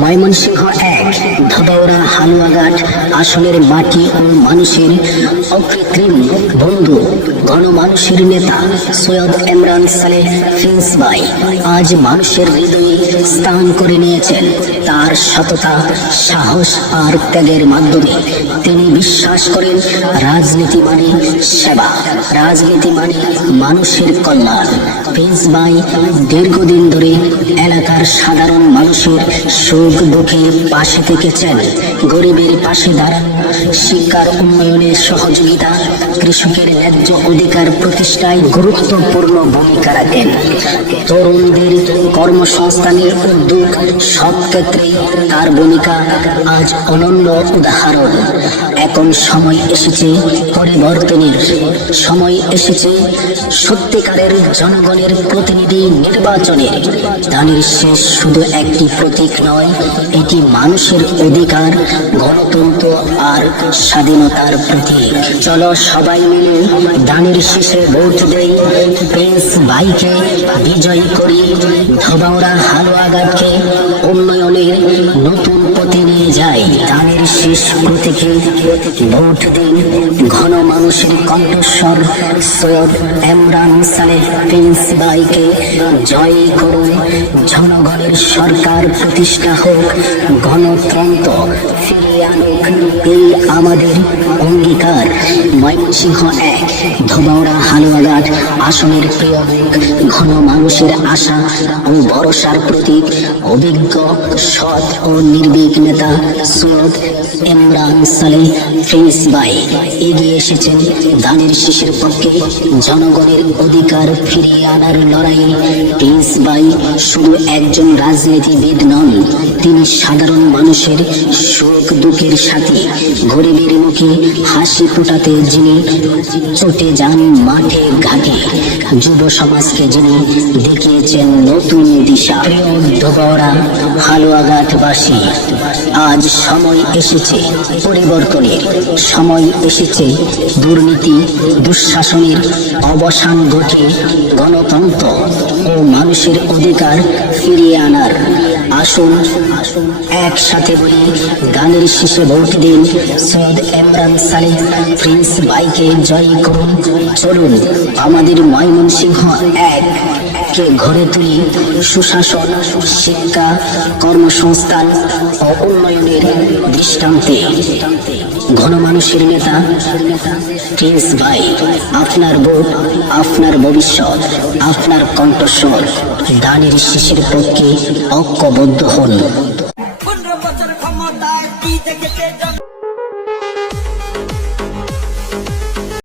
ময়মনসিংহ এক ধোবাউড়া হালুয়াঘাট আসনের মাটি ও মানুষের অকৃত্রিম বন্ধু গণমানুষের নেতা সৈয়দ ইমরান সালেহ প্রিন্স ভাই আজ মানুষের হৃদয়ে স্থান করে নিয়েছেন। তার সততা, সাহস আর ত্যাগের মাধ্যমে তিনি বিশ্বাস করেন রাজনীতি মানে সেবা, রাজনীতি মানে মানুষের কল্যাণ। প্রিন্স ভাই দীর্ঘদিন ধরে এলাকার সাধারণ মানুষের সুখ দুঃখে পাশে থেকেছেন। গরিবের পাশে দাঁড়ান, শিক্ষার উন্নয়নে সহযোগিতা, কৃষকের ন্যায্য অধিকার প্রতিষ্ঠায় গুরুত্বপূর্ণ ভূমিকা রাখেন। তরুণদের কর্মসংস্থানের উদ্যোগ, সব ক্ষেত্রেই তার ভূমিকা আজ অনন্য উদাহরণ। এখন সময় এসেছে পরিবর্তনের, সময় এসেছে সত্যিকারের জনগণের প্রতিনিধি নির্বাচনের। ধানের শীষ শুধু একটি প্রতীক নয়, এটি মানুষের অধিকার, গণতন্ত্র আর স্বাধীনতার প্রতীক। চলো সবাই মিলে ধানের শীষে ভোট দেই, প্রিন্স ভাইকে বিজয়ী করি, ধোবাউড়া হালুয়াঘাটকে উন্নয়নের নতুন পথে নিয়ে যাই। ধানের শীষ প্রতীকে ভোট দিন, ঘন মানুষের কণ্ঠস্বর সৈয়দ ইমরান সালেহ প্রিন্স ভাইকে জয় করুন। জনগণের সরকার প্রতিষ্ঠা হোক, গণতন্ত্র ফিরিয়ে আনুক, এই আমাদের অঙ্গীকার। ময়মনসিংহ এক ধোবাউড়া হালুয়াঘাট আসনের প্রিয় মুখ, ঘন মানুষের আশা ও ভরসার প্রতীক, অভিজ্ঞ, সৎ ও নির্ভীক নেতা সৈয়দ ইমরান সালেহ প্রিন্স ভাই এগিয়ে এসেছেন ধানের শীষের পক্ষে। জনগণের অধিকার ফিরিয়ে আনার লড়াইয়ে প্রিন্স ভাই শুধু একজন রাজনীতিবিদ নন, তিনি সাধারণ মানুষের সুখ দুঃখের সাথে। গরিবের মুখে হাসি ফোটাতে যিনি ছুটে যান মাঠে ঘাটে, যুব সমাজকে যিনি দেখিয়েছেন নতুন দিশা। ধোবাউড়া হালুয়াঘাটবাসী, আজ সময় এসেছে পরিবর্তনের, সময় এসেছে দুর্নীতি দুঃশাসনের অবসান ঘটিয়ে গণতন্ত্র ও মানুষের অধিকার ফিরিয়ে আনার। আসুন একসাথে বলি, ধানের শীষে ভোট দিন, সৈয়দ ইমরান সালেহ প্রিন্স ভাইকে জয় করুন। চলুন আমাদের ময়মনসিংহ এক কে গড়ে তুলি সুশাসন, শিক্ষা, কর্মসংস্থান ও উন্নয়নের দৃষ্টান্তে। গণমানুষের নেতা প্রিন্স ভাই, আপনার ভোট, আপনার ভবিষ্যৎ, আপনার কণ্ঠস্বর। ধানের শীষের পক্ষে ঐক্যবদ্ধ হন। 15 বছর ক্ষমতায় কি দেখেছে